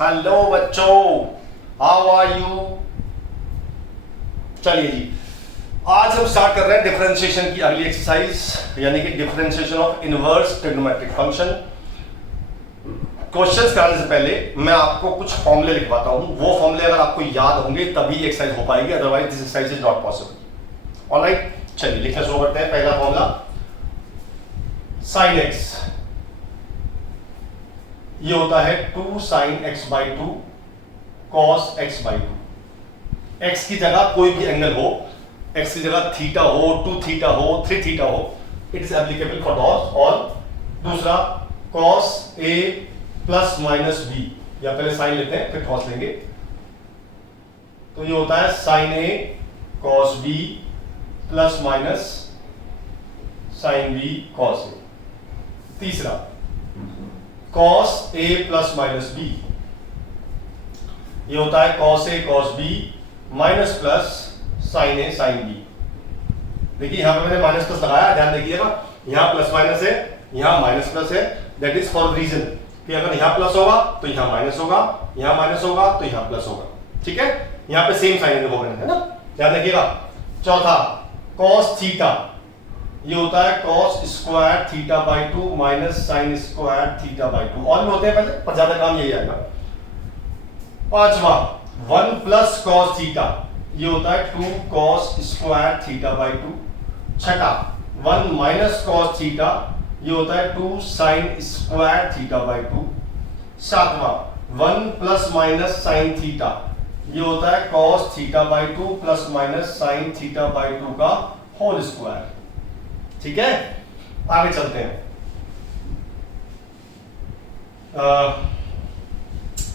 Hello बच्चों, how are you. चलिए जी, आज हम स्टार्ट कर रहे हैं डिफरेंशिएशन की अगली एक्सरसाइज, यानी कि differentiation of inverse trigonometric function. Questions कराने से पहले मैं आपको कुछ फॉर्मूले लिखवाता हूं। वो फॉर्मूले अगर आपको याद होंगे तभी एक्सरसाइज हो पाएगी, otherwise this exercise is not possible. Alright, चलिए लिखना शुरू करते हैं। पहला फॉर्मूला sin x, ये होता है 2 sin x by 2 cos x by 2। x की जगह कोई भी एंगल हो, x की जगह थीटा हो, 2 थीटा हो, 3 थीटा हो, it is applicable for all. दूसरा cos a plus minus b, या पहले साइन लेते हैं फिर cos लेंगे, तो ये होता है sin a cos b plus minus sin b cos a। तीसरा cos a plus minus b, ये होता है cos a cos b minus plus sin a sin b। देखिए यहां पे मैंने माइनस प्लस लगाया, ध्यान देखिएगा, यहां प्लस माइनस है, यहां माइनस प्लस है। दैट इज फॉर रीजन कि अगर यहां प्लस होगा तो यहां माइनस होगा, यहां माइनस होगा तो यहां प्लस होगा। ठीक है, यहां पे सेम साइन है ना, ध्यान देखिएगा। चौथा cos थीटा, ये होता है cos square theta by 2 minus sine square theta by 2। और भी होते हैं पहले, पर ज्यादा काम यही आएगा। पांचवा 1 प्लस cos थीटा, ये होता है 2 cos स्क्वायर थीटा बाई 2। छठा 1 माइनस cos थीटा, ये होता है 2 साइन स्क्वायर थीटा बाई 2। सातवां 1 प्लस माइनस साइन थीटा, ये होता है cos theta by 2 plus minus sine theta by 2 का होल स्क्वायर। ठीक है, आगे चलते हैं।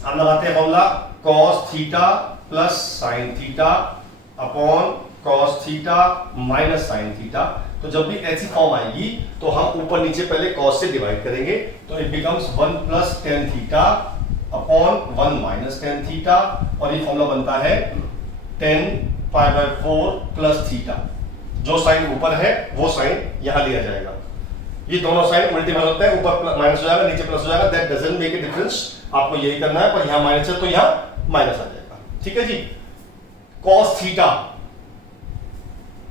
हम लगाते हैं formula cos theta plus sine theta upon cos theta minus sign theta. तो जब भी ऐसी फॉर्म आएगी तो हम ऊपर नीचे पहले cos से डिवाइड करेंगे, तो it becomes 1 plus tan theta upon 1 minus tan theta, और ये फॉर्मूला बनता है 10 पाई बाय 4 प्लस थीटा। जो साइन ऊपर है वो साइन यहां लिया जाएगा। ये दोनों साइन उल्टे में होते हैं, ऊपर माइनस हो जाएगा, नीचे प्लस हो जाएगा। That doesn't make a difference, आपको यही करना है, पर यहां माइनस है तो यहां माइनस आ जाएगा। ठीक है जी। cos थीटा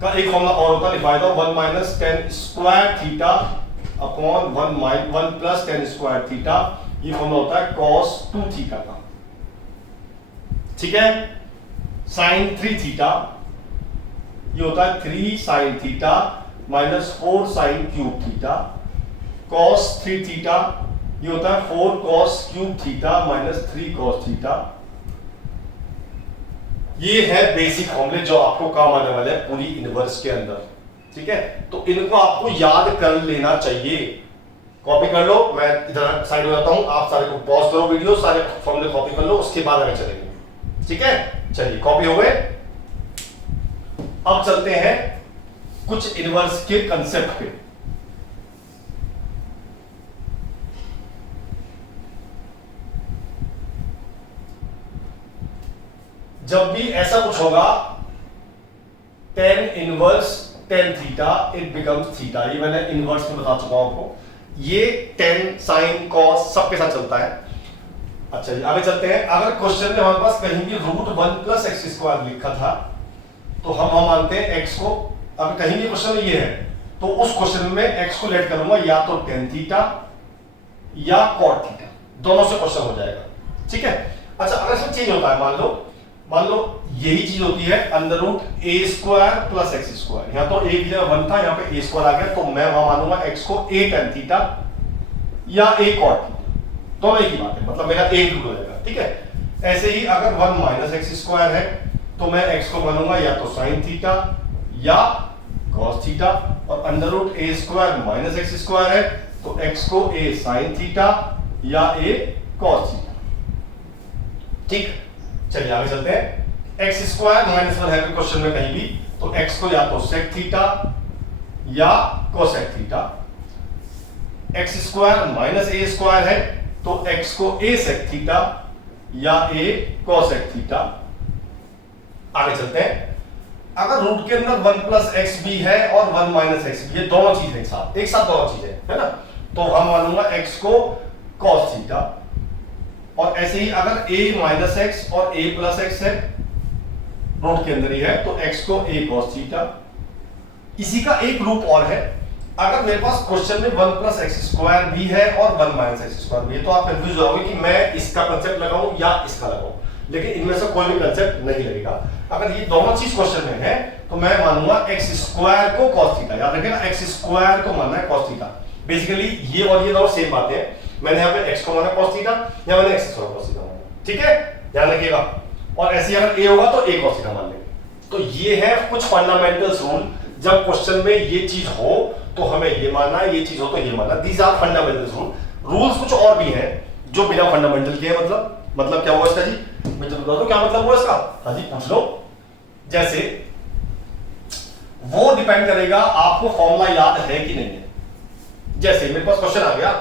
का एक फॉर्मूला और होता है, लिखा दो 1 minus ten square theta upon 1 plus ten square theta. ये फॉर्मूला होता है cos 2 थीटा का। ठीक है। sin 3 थीटा, ये होता है 3 sine theta minus 4 sine cube theta. cos 3 theta, ये होता है 4 cos cube theta minus 3 cos theta. ये है बेसिक फॉर्मूले जो आपको काम आने वाले हैं पूरी इनवर्स के अंदर। ठीक है, तो इनको आपको याद कर लेना चाहिए। कॉपी कर लो, मैं इधर साइड हो जाता हूं, आप सारे को पॉज करो वीडियो, सारे फॉर्मूले कॉपी कर लो, उसके बाद आगे चलेंगे। ठीक है, चलिए कॉपी हो गए। अब चलते हैं कुछ इनवर्स के कंसेप्ट पे। जब भी ऐसा कुछ होगा tan inverse tan theta it becomes theta, ये मैंने इनवर्स में बता चुका हूं आपको। ये tan sin cos सबके साथ चलता है। अच्छा जी, आगे चलते हैं। अगर क्वेश्चन में हमारे पास कहीं भी √1 प्लस एक्स स्क्वायर लिखा था तो हम मानते हैं x को, अब कहीं भी क्वेश्चन में ये है तो उस क्वेश्चन में x को लेट करूंगा या तो tan थीटा या cot थीटा, दोनों से क्वेश्चन हो जाएगा। ठीक है। अच्छा, अगर इसमें चेंज होता है, मान लो यही चीज होती है √a square plus x square, यहां तो a की जगह 1 था, यहां पे a स्क्वायर आ गया, तो मैं वहां मानूंगा x को a tan थीटा या a cot थीटा, दोनों एक ही बात है, मतलब मेरा a इंक्लूड हो जाएगा। ठीक है। ऐसे ही अगर 1 माइनस एक्स स्क्वायर है तो मैं x को मानूंगा या तो साइन थीटा या cos थीटा, और √a square minus X square है तो x को a साइन थीटा या a cos थीटा। ठीक, चलिए आगे चलते हैं। x स्क्वायर माइनस 1 है क्वेश्चन में कहीं भी, तो x को या तो sec थीटा या cosec theta. x square minus a square है तो x को a sec थीटा या a cosec थीटा। आगे चलते हैं। अगर रूट के अंदर 1 प्लस एक्स भी है और 1 माइनस एक्स भी है, दोनों चीजें एक साथ दोनों चीजें है ना, तो हम मानूंगा x को cos थीटा और ऐसे ही अगर a माइनस एक्स और a प्लस एक्स है, रूट के अंदर ही है, तो x को a cos थीटा। इसी का एक रूप और है, अगर मेरे पास क्वेश्चन में 1 प्लस एक्स स्क्वायर भी है और 1 माइनस एक्स स्क्वायर भी है, तो आप कंफ्यूज हो जाओगे कि मैं इसका कंसेप्ट लगाऊं या इसका लगाऊं, लेकिन इनमें से कोई भी कंसेप्ट नहीं लगेगा। अगर ये दोनों चीज क्वेश्चन में है तो मैं मानूंगा एक्स स्क्वायर को cos थीटा। याद रखिएगा, एक्स स्क्वायर को मानना है cos थीटा। बेसिकली ये और ये दोनों सेम बातें हैं। मैंने यहाँ पे x को माना cos थीटा या मैंने x स्क्वायर cos थीटा माना, ठीक है, ध्यान रखिएगा। और ऐसे अगर a होगा तो a cos थीटा मान लेंगे। तो ये है कुछ फंडामेंटल्स रूल, जब क्वेश्चन में ये चीज हो तो हमें ये मानना है, ये चीज हो तो ये मानना। These are fundamentals rule. Rules कुछ और भी हैं जो बिना फंडामेंटल के है। मतलब क्या हुआ इसका जी, मैं तो बता दूं क्या मतलब हुआ इसका। हाँ जी पूछ लो। जैसे वो डिपेंड करेगा आपको फॉर्मूला याद है कि नहीं है। जैसे मेरे पास क्वेश्चन आ गया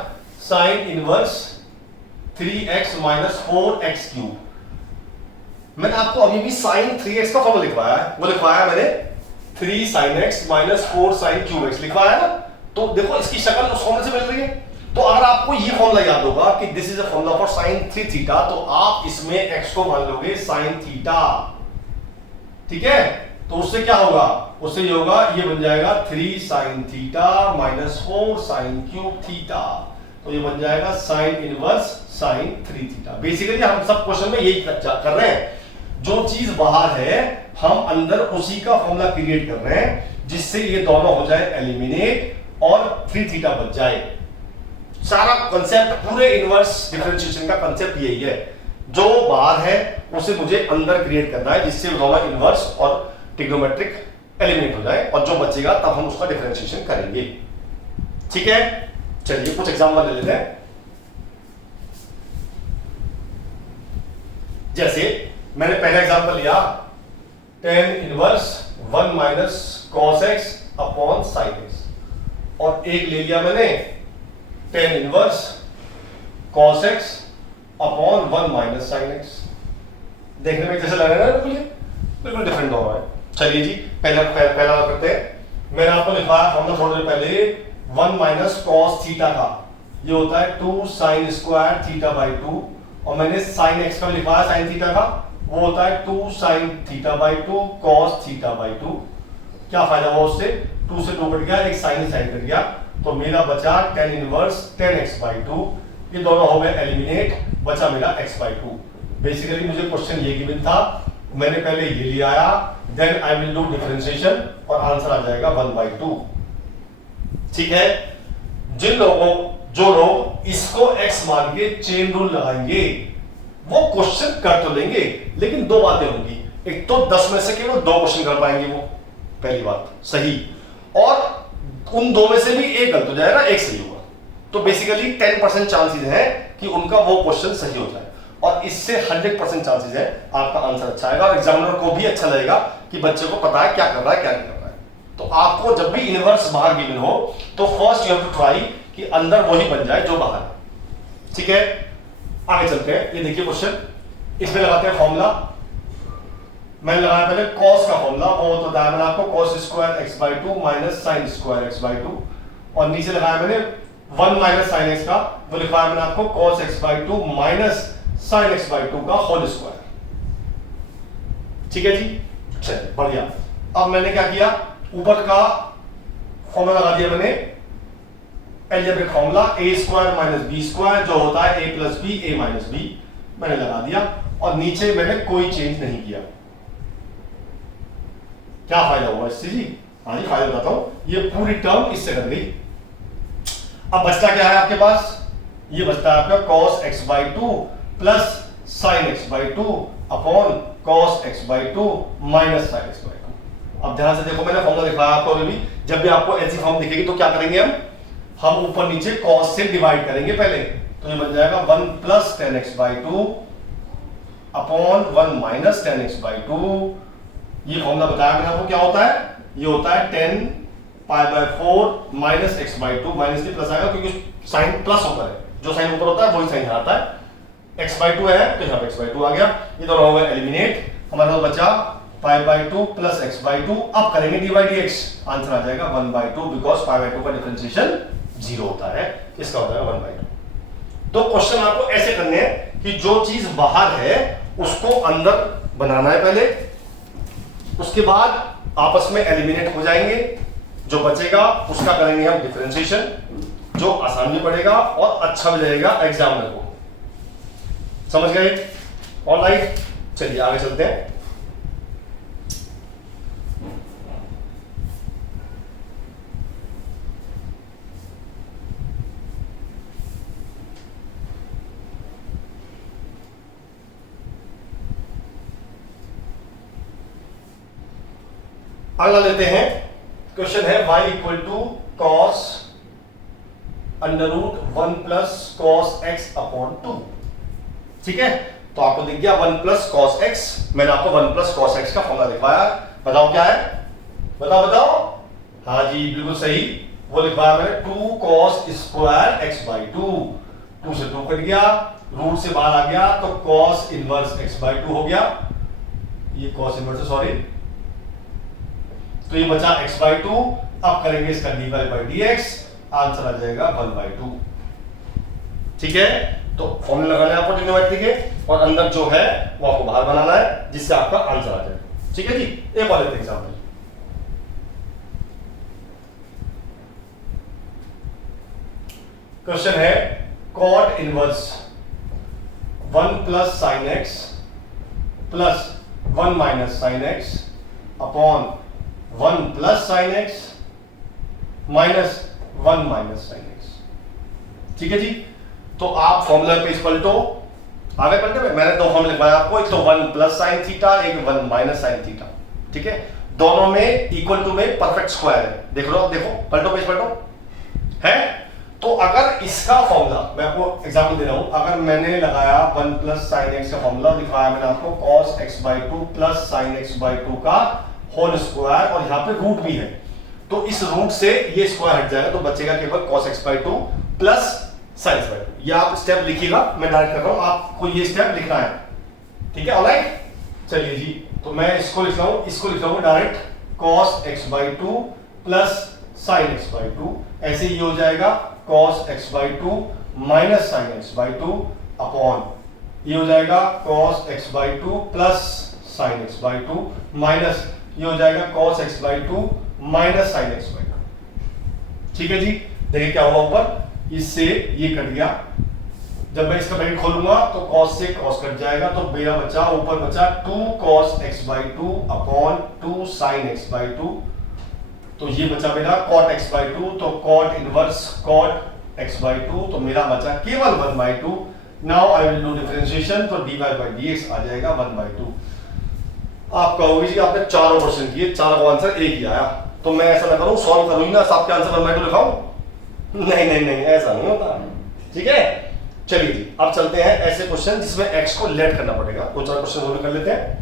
sine inverse 3x minus 4x cube. मैंने आपको अभी भी साइन 3x का फॉर्मूला लिखवाया है, वो लिखवाया मैंने 3 sin x minus 4 sin cube x लिखवाया है ना। तो देखो इसकी शक्ल उस फॉर्मूले से मिल रही है। तो अगर आपको ये फॉर्मूला याद होगा कि this is a formula for sin 3 theta, तो आप इसमें x को मान लोगे sin थीटा, ठीक है। तो उससे क्या होगा, उससे ये होगा, ये बन जाएगा 3 sin theta minus 4 sin cube theta. तो ये बन जाएगा sine inverse sin 3 theta. Basically हम सब क्वेश्चन में यही कर रहे हैं, जो चीज बाहर है हम अंदर उसी का फॉर्मूला क्रिएट कर रहे हैं, जिससे ये दोनों हो जाए एलिमिनेट और 3 थीटा बच जाए। सारा कंसेप्ट पूरे इनवर्स डिफरेंशिएशन का कंसेप्ट यही है, जो बाहर है उसे मुझे अंदर क्रिएट करना है, जिससे दोनों इनवर्स और ट्रिग्नोमेट्रिक एलिमिनेट हो जाए, और जो बचेगा तब हम उसका डिफरेंशिएशन करेंगे, ठीक है। चलिए कुछ एग्जांपल ले लेते हैं। जैसे मैंने पहला एग्जांपल लिया tan inverse 1 minus cos x upon sin x, और एक ले लिया मैंने tan inverse cos x upon 1 minus sin x। देखने में जैसे लग रहा है ना, बिल्कुल डिफरेंट दोनों है। चलिए जी पहला करते हैं। मैंने आपको लिखवाया फॉर्मूला थोड़ी देर पहले 1 माइनस cos थीटा का, ये होता है 2 sin स्क्वायर थीटा बाई 2, और मैंने sin x का लिखवाया sin थीटा का, वो होता है 2 sin theta by 2 cos theta by 2। क्या फायदा हुआ उससे, 2 से 2 कट गया, एक sin कट गया, तो मेरा बचा tan इनवर्स 10x बाई 2। ये दोनों हो गए एलिमिनेट, बचा मेरा x बाई 2। बेसिकली मुझे क्वेश्चन ये गिवन था, मैंने पहले ये लिया आया, then I will do differentiation और आंसर आ जाएगा 1/2, ठीक है। जो लोग इसको x मान के चेन रूल लगाएंगे वो क्वेश्चन कर तो लेंगे, लेकिन दो बातें होंगी, एक तो 10 में से केवल 2 क्वेश्चन कर पाएंगे वो, पहली बात सही, और उन 2 में से भी एक गलत हो जाएगा, एक सही होगा। तो बेसिकली 10% चांसेस है कि उनका वो क्वेश्चन सही हो जाए, और इससे 100% चांसेस है आपका आंसर अच्छा आएगा, और एग्जामिनर को भी अच्छा लगेगा कि बच्चे को पता है क्या कर रहा है क्या नहीं कर रहा है। तो आपको जब भी इनवर्स बाहर गिवन हो तो first you have to try कि अंदर वही बन जाए जो बाहर है, ठीक है। आगे चलते हैं। ये देखिए क्वेश्चन, इसमें लगाते हैं फॉर्मूला। मैंने लगाया पहले cos का फॉर्मूला, वो होता है मैंने आपको cos square x by 2 minus sine square x by 2, और नीचे लगाया मैंने 1 माइनस साइन x का, वो लिखवाया मैंने आपको cos x by 2 minus sine x by 2 का होल स्क्वायर, ठीक है जी। चलिए बढ़िया। अब मैंने क्या किया, ऊपर का फॉर्मूला लगा दिया मैंने, algebraic formula a square minus b square, जो होता है a plus b a minus b, मैंने लगा दिया, और नीचे मैंने कोई चेंज नहीं किया। क्या फायदा हुआ इससे जी, हाँ जी फायदा बताता हूं, ये पूरी टर्म इससे कट गई। अब बचता क्या है आपके पास, ये बचता है आपका cos x by 2 plus sin x by 2 upon cos x by 2 minus sin x by 2। अब ध्यान से देखो, मैंने फॉर्मूला दिखाया आपको अभी, जब भी आपको ऐसी फॉर्म दिखेगी तो क्या करेंगे हम ऊपर नीचे cos से डिवाइड करेंगे पहले, तो ये बन जाएगा 1 plus 10x by 2 upon 1 minus 10x by 2। ये फॉर्मूला बताया मैंने आपको क्या होता है, ये होता है 10 pi by 4 minus x by 2, minus के प्लस आएगा क्योंकि साइन प्लस ऊपर है, जो साइन ऊपर होता है वही साइन यहाँ आता है। x बाई 2 है तो यहाँ पे x बाई 2 आ गया, ये दोनों हो गए एलिमिनेट, हमारे पास बचा pi by 2 plus x by 2। अब करेंगे D by D X, answer आ जाएगा 1/2, बिकॉज पाई बाई 2 का डिफरेंशिएशन 0 होता है, इसका होता है 1/2। तो क्वेश्चन आपको ऐसे करने हैं कि जो चीज बाहर है उसको अंदर बनाना है पहले, उसके बाद आपस में एलिमिनेट हो जाएंगे, जो बचेगा उसका करेंगे हम डिफरेंशिएशन, जो आसान भी पड़ेगा और अच्छा भी लगेगा एग्जामिनर को। समझ गए? ऑलराइट, चलिए आगे चलते हैं। अगला लेते हैं, क्वेश्चन है y equal to cos under root 1 plus cos X upon 2। ठीक है, तो आपको दिख गया 1 प्लस कॉस एक्स, मैंने आपको 1 प्लस कॉस एक्स का फॉर्मूला लिखवाया, बताओ क्या है, बताओ बताओ। हाँ जी बिल्कुल सही, वो लिखवाया मैंने 2 कॉस स्क्वायर एक्स बाई 2, 2 से 2 कट गया, रूट से बाहर आ गया तो कॉस इनवर्स एक्स बाई 2 हो गया, ये कॉस इनवर्स सॉरी, तो ये बचा x बाई 2। अब करेंगे इसका dy बाई dx, आंसर आ जाएगा 1 बाई 2। ठीक है, तो फॉर्मूला लगाना है आपको ट्रिग्नोमेट्री के, और अंदर जो है वो आपको बाहर बनाना है जिससे आपका आंसर आ जाए। ठीक है जी, एक और एग्जांपल, क्वेश्चन है cot inverse 1 plus sine x plus 1 minus sine x upon 1 plus sine x minus 1 minus sine x. ठीक है जी, तो आप फॉर्मूला पेज पलटो, आगे पलटे में मैंने 2 फॉर्मूले लिखवाए आपको, एक तो 1 प्लस साइन थीटा, एक 1 माइनस साइन थीटा। ठीक है, दोनों में इक्वल टू में परफेक्ट स्क्वायर है, देख लो, देखो पलटो पेज पलटो है। तो अगर इसका फॉर्मूला मैं आपको एग्जांपल दे रहा हूं, अगर मैंने लगाया 1 प्लस साइन एक्स का फॉर्मूला, लिखवाया मैंने आपको cos x by 2 plus sign x by 2 का होल स्क्वायर, और यहाँ पे रूट भी है, तो इस रूट से ये स्क्वायर हट जाएगा, तो बचेगा केवल cos x by 2 plus sin x by 2। ये आप स्टेप लिखिएगा, मैं डायरेक्ट कर रहा हूं, आपको ये स्टेप लिखना है। ठीक है, ऑलराइट, चलिए जी, तो मैं इसको लिख रहा हूं, इसको लिख रहा हूं direct cos x by 2 plus sin x by 2, ऐसे ये हो जाएगा cos x by 2 minus sin x by 2 upon, ये हो जाएगा cos x by 2 plus sin x by 2 minus, ये हो जाएगा cos x by 2 minus sin x by 2। ठीक है जी, देखिए क्या होगा ऊपर, इससे ये कट गया, जब मैं इसका ब्रैकेट खोलूंगा तो cos से cos कट जाएगा, तो मेरा बचा ऊपर बचा 2 cos x by 2 upon 2 sin x by 2, तो ये बचा मेरा cot x बाई 2, तो cot inverse cot x by 2, तो मेरा बचा केवल 1 by 2। Now I will do differentiation, तो dy बाई dx आ जाएगा 1 बाई 2। आप कहोगे जी आपने चारों क्वेश्चन किए, चारों का आंसर एक ही आया, तो मैं ऐसा ना करूं, सॉल्व करूंगी ना सबके आंसर 1 बाई 2 लिखाऊं? नहीं नहीं नहीं, ऐसा नहीं होता। ठीक है, चलिए जी, अब चलते हैं ऐसे क्वेश्चन जिसमें x को लेट करना पड़ेगा, दो चार क्वेश्चन और कर लेते हैं।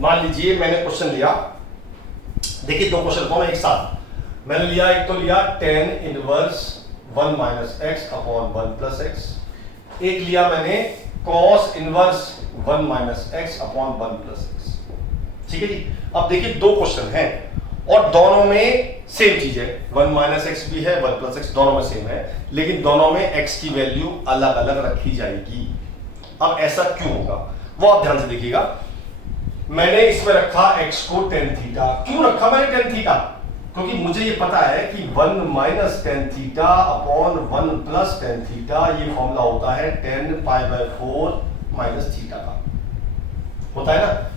मान लीजिए मैंने क्वेश्चन लिया, देखिए 2 क्वेश्चन को मैं एक साथ मैंने लिया, एक तो लिया tan inverse 1 minus x upon 1 plus x, एक लिया मैंने cos inverse 1 minus x upon 1 plus x. ठीक है जी, अब देखिए 2 क्वेश्चन हैं और दोनों में सेम चीज है, 1 माइनस एक्स भी है, 1 प्लस एक्स, दोनों में सेम है, लेकिन दोनों में x की वैल्यू अलग अलग रखी जाएगी। अब ऐसा क्यों होगा वो आप ध्यान से देखिएगा। मैंने इसमें रखा x को tan थीटा, क्यों रखा मैंने tan थीटा? क्योंकि मुझे ये पता है कि 1 minus tan theta upon 1 plus tan theta, ये फॉर्मूला होता है tan pi by 4 minus theta का, होता है ना।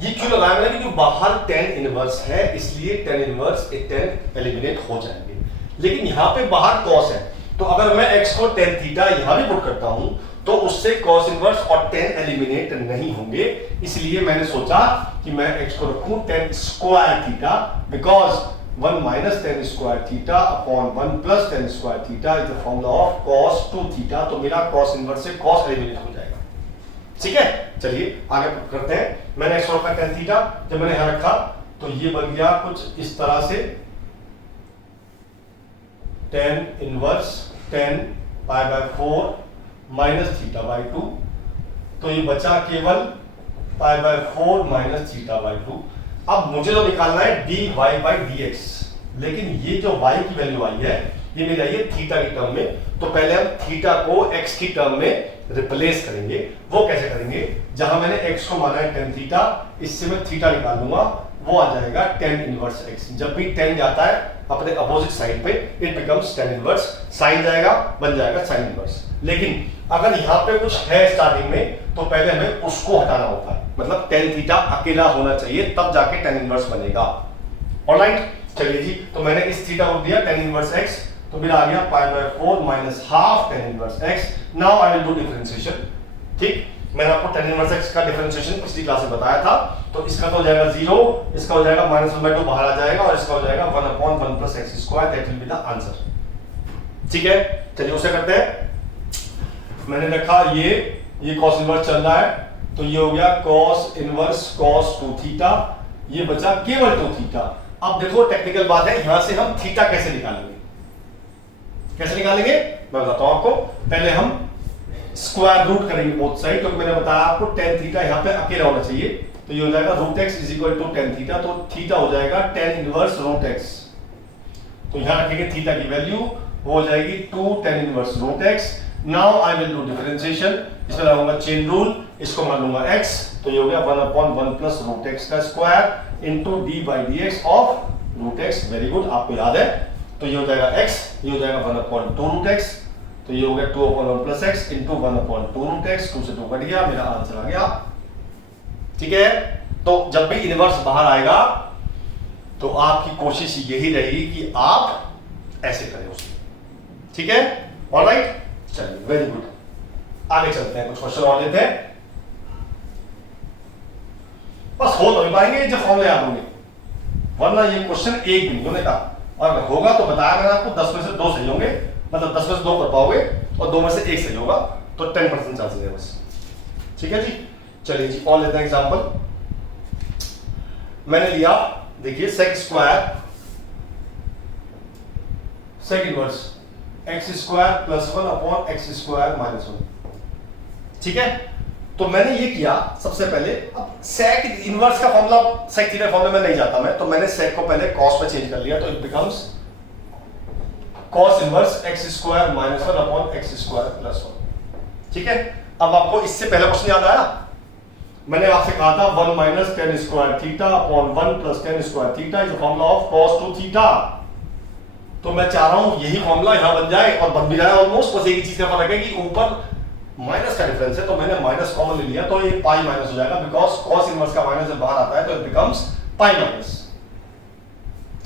ये क्यों लगाया मैंने? क्योंकि बाहर tan इनवर्स है, इसलिए tan इनवर्स एक tan एलिमिनेट हो जाएंगे, लेकिन यहाँ पे बाहर cos है, तो अगर मैं x को tan थीटा यहाँ भी पुट करता हूं तो उससे cos इनवर्स और tan एलिमिनेट नहीं होंगे, इसलिए मैंने सोचा कि मैं x को रखूं tan square theta, because 1 minus tan square theta upon 1 plus tan square theta is the formula of cos 2 theta, तो मेरा cos इनवर्स से cos एलिमिनेट हो जाएगा। ठीक है, चलिए आगे करते हैं। मैंने x रखा tan थीटा, जब मैंने यहां रखा तो ये बन गया कुछ इस तरह से tan inverse tan pi by 4 minus theta by 2, तो ये बचा केवल pi by 4 minus theta by 2। अब मुझे तो निकालना है dy बाई dx, लेकिन ये जो y की वैल्यू आई है ये मेरी आई है थीटा की टर्म में, तो पहले हम थीटा को x की टर्म में रिप्लेस करेंगे। वो कैसे करेंगे, जहां मैंने x को माना है tan थीटा, इससे मैं थीटा निकाल लूंगा, वो आ जाएगा tan इनवर्स x। जब भी tan जाता है अपने अपोजिट साइड पे it becomes tan inverse, sine जाएगा बन जाएगा sin इनवर्स। लेकिन अगर यहाँ पे कुछ है स्टार्टिंग में तो पहले हमें उसको हटाना होता है, मतलब tan थीटा अकेला होना चाहिए तब जाके tan इनवर्स बनेगा। ऑलराइट, चलिए जी, तो मैंने इस थीटा को दिया tan इनवर्स x, तो मेरा आ गया π/4 minus half tan inverse x। Now I will do differentiation. ठीक, मैंने आपको tan इनवर्स x का डिफरेंशिएशन पिछली क्लास में बताया था, तो इसका तो हो जाएगा 0, इसका हो जाएगा -1/2 बाहर आ जाएगा, और इसका हो जाएगा 1/1 + x², that will be the answer. ठीक है, चलिए उसे करते हैं। मैंने रखा ये cos इनवर्स चल रहा है, तो ये हो गया cos इनवर्स cos 2 थीटा, ये बचा केवल 2 थीटा। अब देखो टेक्निकल बात है, यहां से हम थीटा कैसे निकालेंगे, कैसे निकालेंगे मैं बताता हूं आपको। पहले हम स्क्वायर रूट करेंगे बोथ साइड, क्योंकि मैंने बताया आपको tan थीटा यहां पे अकेला होना चाहिए, तो ये हो जाएगा √x = tan थीटा, तो थीटा हो जाएगा tan इनवर्स √x। तो यहां रखेंगे थीटा की वैल्यू, वो हो जाएगी 2 tan inverse √x। Now I will do differentiation, इसमें लगाऊंगा चेन रूल, इसको मान लूंगा x, तो ये हो गया 1/1 + √x का square into d/dx of √x। Very good, आपको याद है, तो ये हो जाएगा x, ये हो जाएगा 1/2 √x, तो ये हो गया 2/1 + x इनटू 1/2 √x, 2 से 2 कट गया, मेरा आंसर आ गया। ठीक है, तो जब भी इनवर्स बाहर आएगा तो आपकी कोशिश यही रहेगी कि आप ऐसे करें उसको। ठीक है, ऑलराइट, चलिए वेरी गुड, आगे चलते हैं, कुछ क्वेश्चन और लेते हैं। बस हो तो नहीं पाएंगे जब फॉर्मूले याद होंगे, वरना ये क्वेश्चन एक भी नहीं होने का, और अगर होगा तो बताया मैंने आपको 10 में से 2 सही होंगे, मतलब 10 में से 2 कर पाओगे और 2 में से 1 सही होगा, तो 10% चांसेस है बस। ठीक है जी, चलिए जी और लेते हैं एग्जांपल। मैंने लिया, देखिए sec² sec inverse x² + 1/x² - 1। ठीक है, तो मैंने ये किया सबसे पहले। अब sec इनवर्स का फॉर्मूला, sec थीटा फॉर्मूले में नहीं जाता मैं, तो मैंने sec को पहले cos में चेंज कर लिया, तो it becomes cos inverse x² - 1/x² + 1। ठीक है, अब आपको इससे पहले क्वेश्चन याद आया, मैंने आपसे कहा था 1 - tan² theta upon 1 + tan² theta is the formula of cos 2 theta. तो मैं चाह रहा हूं यही फॉर्मूला यहां बन जाए, और बन भी जाए ऑलमोस्ट, बस एक ही चीज का फर्क है कि ऊपर माइनस का डिफरेंस है, तो मैंने माइनस कॉमन ले लिया, तो ये पाई माइनस हो जाएगा, बिकॉज cos इनवर्स का माइनस जब बाहर आता है तो इट बिकम्स पाई माइनस।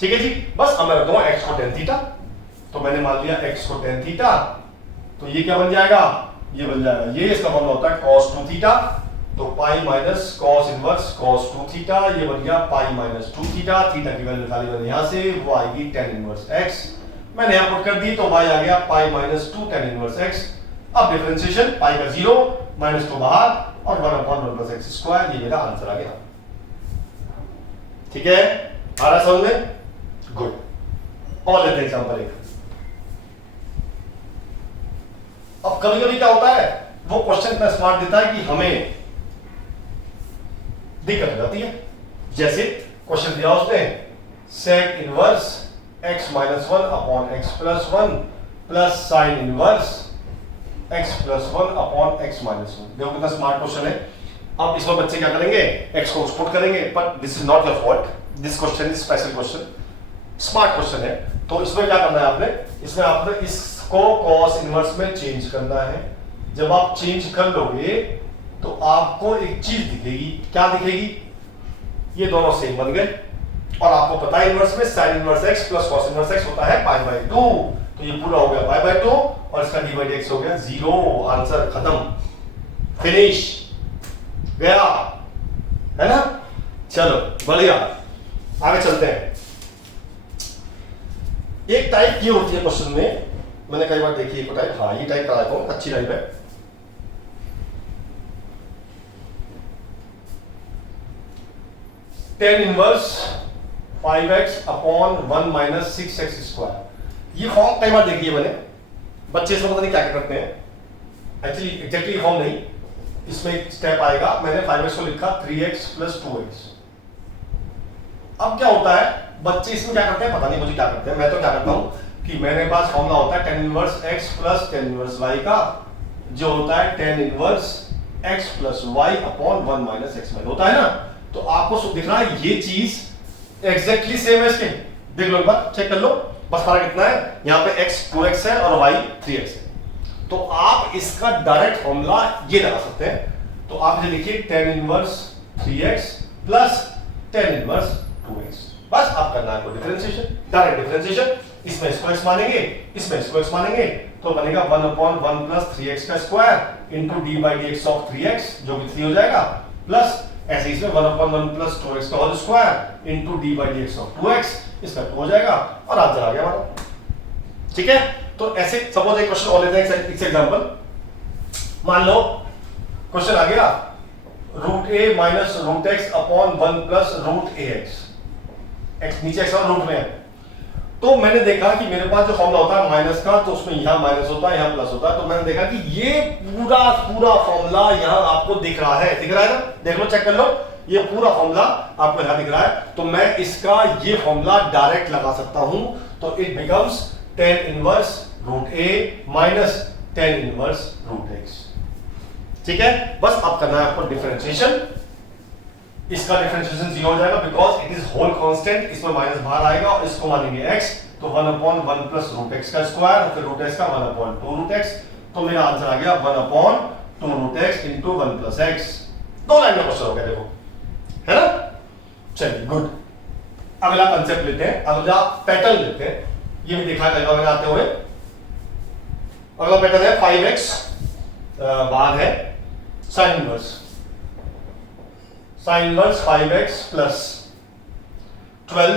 ठीक है जी, बस अब मैं रख दूंगा x को tan थीटा, तो मैंने मान लिया x को tan थीटा, तो ये क्या बन जाएगा, ये बन जाएगा, ये इसका फॉर्मूला होता है cos 2 थीटा, तो pi minus cos inverse cos 2 theta, ये बन गया पाई माइनस 2 थीटा। थीटा की वैल्यू निकाली मैंने यहां से, वो आएगी tan इनवर्स x, मैंने यहां पुट कर दी, तो y आ गया pi minus 2 tan inverse x। अब डिफरेंशिएशन, पाई का 0 -2 बाहर और 1/1 + x², ये मेरा आंसर आ गया। ठीक है, आ रहा समझ में, गुड। और लेते हैं एग्जांपल एक। अब कभी कभी क्या होता है, वो क्वेश्चन इतना स्मार्ट देता है कि हमें दिक्कत हो जाती है। जैसे क्वेश्चन दिया उसने sec inverse x - 1/x + 1 plus sin inverse x + 1/x - 1। देखो कितना स्मार्ट क्वेश्चन है। अब इसमें बच्चे क्या करेंगे, x को पुट करेंगे, but this is not your fault, this question is special question, smart question है। तो इसमें क्या करना है आपने, इसमें आपने इसको cos इनवर्स में चेंज करना है। जब आप चेंज कर लोगे तो आपको एक चीज दिखेगी, क्या दिखेगी, ये दोनों सेम बन गए, और आपको पता है इनवर्स में sin inverse x + cos inverse x होता है π/2, तो ये पूरा हो गया π/2 और इसका d/dx हो गया 0। आंसर खत्म, फिनिश, गया, है ना। चलो बढ़िया, आगे चलते हैं। एक टाइप ये होती है क्वेश्चन में, मैंने कई बार देखी है टाइप, हाँ ये टाइप कराता हूं, अच्छी टाइप है। tan inverse 5x/1 - 6x²। ये फॉर्म कई बार देखी है मैंने, बच्चे इसमें पता नहीं क्या करते हैं, एक्चुअली एग्जैक्टली फॉर्म नहीं, इसमें एक स्टेप आएगा, मैंने 5x को लिखा 3x + 2x। अब क्या होता है, बच्चे इसमें क्या करते हैं पता नहीं मुझे क्या करते हैं, मैं तो क्या करता हूं कि मेरे पास फॉर्मूला होता है tan inverse x plus tan inverse y का, जो होता है tan inverse x plus y upon 1 minus x होता है ना। तो आपको दिख रहा है ये चीज एग्जैक्टली सेम है इसके, देख लो एक बार, चेक कर लो, बस फर्क इतना है यहाँ पे x 2x है और y 3x है। तो आप इसका डायरेक्ट फॉर्मूला ये लगा सकते हैं, तो आप ये लिखिए tan inverse 3x plus tan inverse 2x, बस आप करना है डिफरेंशिएशन, डायरेक्ट डिफरेंशिएशन। इसमें इसको x मानेंगे, इसमें इसको x मानेंगे, तो बनेगा 1/1 प्लस 3x का square into D by D X of 3x जो कि 3 हो जाएगा, प्लस ऐसे इसमें 1/1 प्लस 2x का whole square into D by D X of 2x, इसका 2 हो जाएगा और आंसर आ गया हमारा। ठीक है, तो ऐसे सपोज एक क्वेश्चन और लेते हैं, एक एग्जांपल मान लो क्वेश्चन आ गया root A minus root X upon 1 plus root A X, X नीचे एक्स और रूट में है। तो मैंने देखा कि मेरे पास जो फॉर्मूला होता है माइनस का, तो उसमें यहां माइनस होता है यहां प्लस होता है, तो मैंने देखा कि ये पूरा पूरा फॉर्मूला यहां आपको दिख रहा है, दिख रहा है ना, देख लो, चेक कर लो, ये पूरा फॉर्मूला आपको यहां दिख रहा है। तो मैं इसका ये फॉर्मूला डायरेक्ट लगा सकता हूं, तो it becomes tan inverse root A minus tan inverse root X. ठीक है, बस अब करना है आपको डिफरेंशिएशन, इसका डिफरेंशिएशन 0 हो जाएगा because it is whole constant, इसमें माइनस बाहर आएगा और इसको मानेंगे x, तो 1/1 प्लस रूट एक्स का स्क्वायर और फिर रूट एक्स का 1/2 रूट एक्स, तो मेरा आंसर आ गया 1/2 root X into 1 plus X. 2 line में क्वेश्चन हो गया, देखो है ना। चलिए गुड, अगला कंसेप्ट लेते हैं, अगला पैटर्न लेते हैं, ये भी देखा कल मैंने आते हुए। अगला पैटर्न है 5x बाद है sine inverse, sine inverse 5x plus 12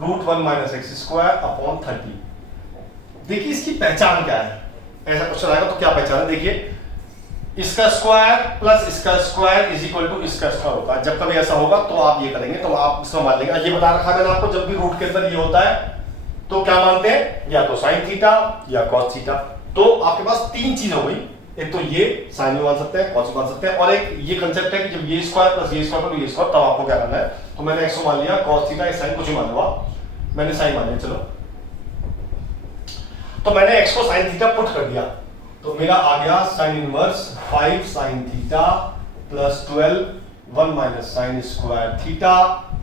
root 1 minus X square upon 30। देखिए इसकी पहचान क्या है, ऐसा क्वेश्चन आएगा तो क्या पहचान है, देखिए इसका स्क्वायर प्लस इसका स्क्वायर इज इक्वल टू इसका स्क्वायर होता है। जब कभी ऐसा होगा तो आप ये करेंगे, तो आप इसमें मान लेंगे, ये बता रखा मैंने आपको, जब भी रूट के अंदर ये होता है तो क्या मानते हैं, या तो साइन थीटा या कॉस थीटा। तो आपके पास 3 चीज हो गई, एक तो ये साइन में मान सकते हैं, कॉस में मान सकते हैं, और एक ये कंसेप्ट है कि जब ये स्क्वायर प्लस ये स्क्वायर प्लस ये स्क्वायर, तब आपको क्या करना है, तो मैंने x को मान लिया, कॉस थीटा या साइन कुछ ही मान लो, मैंने साइन मान लिया, चलो, तो मैंने x को साइन थीटा पुट कर दिया, तो मेरा आ गया sine inverse 5 sine theta plus 12 1 minus sine square theta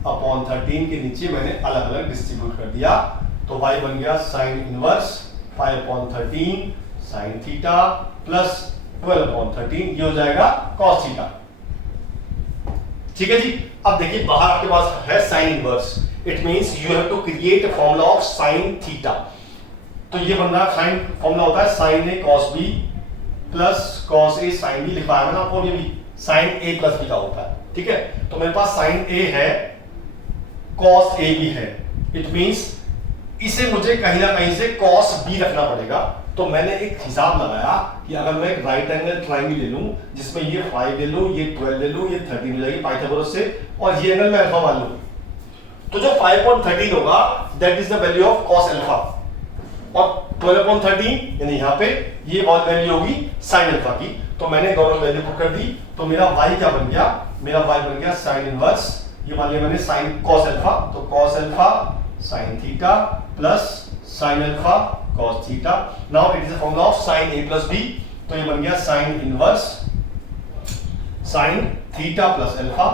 upon 13 के नीचे मैंने अलग अलग डिस्ट्रीब्यूट कर दिया, तो y बन गया sine inverse 5 upon 13 sine theta plus 12 upon 13, ये हो जाएगा कॉस थीटा। ठीक है जी, अब देखिए बाहर आपके पास है sine inverse, it means you have to create a formula of sine theta. तो ये बन रहा है साइन, फॉर्मूला होता है sine A cos B plus cos A sine B, लिखा है ना आपको, ये भी साइन ए प्लस बी का होता है। ठीक है, तो मेरे पास साइन ए है, कॉस ए भी है, इट मींस इसे मुझे कहीं ना कहीं से कॉस बी रखना पड़ेगा। तो मैंने एक हिसाब लगाया कि अगर मैं एक राइट एंगल ट्राइंगल ले लूं जिसमें ये 5 ले लूं, ये 12 ले लूं, ये 13 हो जाएगी पाइथागोरस से, और ये एंगल मैं अल्फा मान लूं, तो जो 5/13 होगा that is the value of cos alpha, और 12/13 यानी यहां पे ये वैल्यू होगी साइन अल्फा की। तो मैंने दोनों वैल्यू पुट कर दी, तो मेरा y क्या बन गया, मेरा y बन गया साइन इनवर्स, ये मान लिया मैंने साइन कॉस अल्फा, तो cos alpha sine theta plus sine alpha cos theta. Now it is a formula of sin a plus b, तो ये बन गया sin inverse sin theta plus alpha,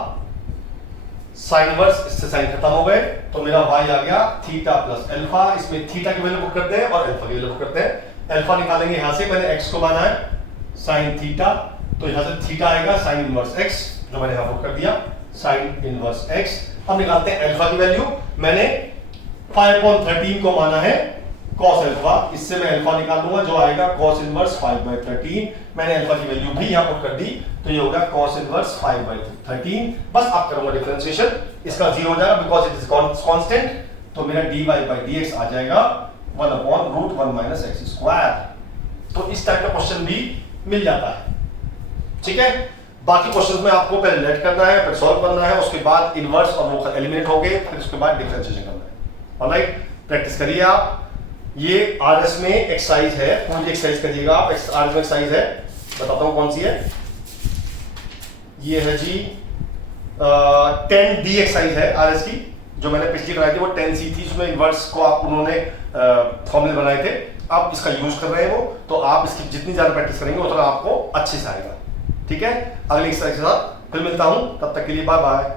sin inverse इससे sin खत्म हो गए, तो मेरा y आ गया थीटा प्लस अल्फा, इसमें थीटा की वैल्यू पुट करते हैं और अल्फा की वैल्यू पुट करते हैं। अल्फा निकालेंगे यहां से, मैंने x को माना है sin थीटा, तो यहां से थीटा आएगा sin इनवर्स x, जो मैंने यहां पुट कर दिया sin इनवर्स x। अब निकालते हैं अल्फा की वैल्यू, मैंने 5/13 को माना है cos अल्फा, इससे मैं अल्फा निकाल लूंगा जो आएगा cos इनवर्स 5/13, मैंने अल्फा की वैल्यू भी यहां पुट कर दी, तो ये होगा cos इनवर्स 5/13। बस अब करूंगा डिफरेंशिएशन, इसका 0 हो जाएगा बिकॉज़ इट इज कांस्टेंट, तो मेरा dy by dx आ जाएगा 1/√1 माइनस x स्क्वायर। तो इस टाइप का क्वेश्चन भी मिल जाता है। ठीक है, बाकी क्वेश्चंस में आपको पहले लेट करना है, फिर सॉल्व करना है, उसके बाद इनवर्स और वो एलिमिनेट हो गए, फिर उसके बाद डिफरेंशिएशन करना है। ऑलराइट, प्रैक्टिस करिए आप। ये आरएस में एक्सरसाइज है, पूरी एक्सरसाइज करिएगा आप। आरएस में एक्सरसाइज है, बताता हूं कौन सी है। ये है जी 10D एक्सरसाइज है आरएस की, जो मैंने पिछली कराई थी वो 10C थी, उसमें इन्वर्स को आप उन्होंने फॉर्मूले बनाए थे, आप इसका यूज कर रहे हैं वो, तो आप इसकी जितनी ज्यादा प्रैक्टिस करेंगे उतना आपको अच्छे से आएगा। ठीक है, अगले एक्सरसाइज के साथ फिर मिलता हूं, तब तक के लिए बाय बाय।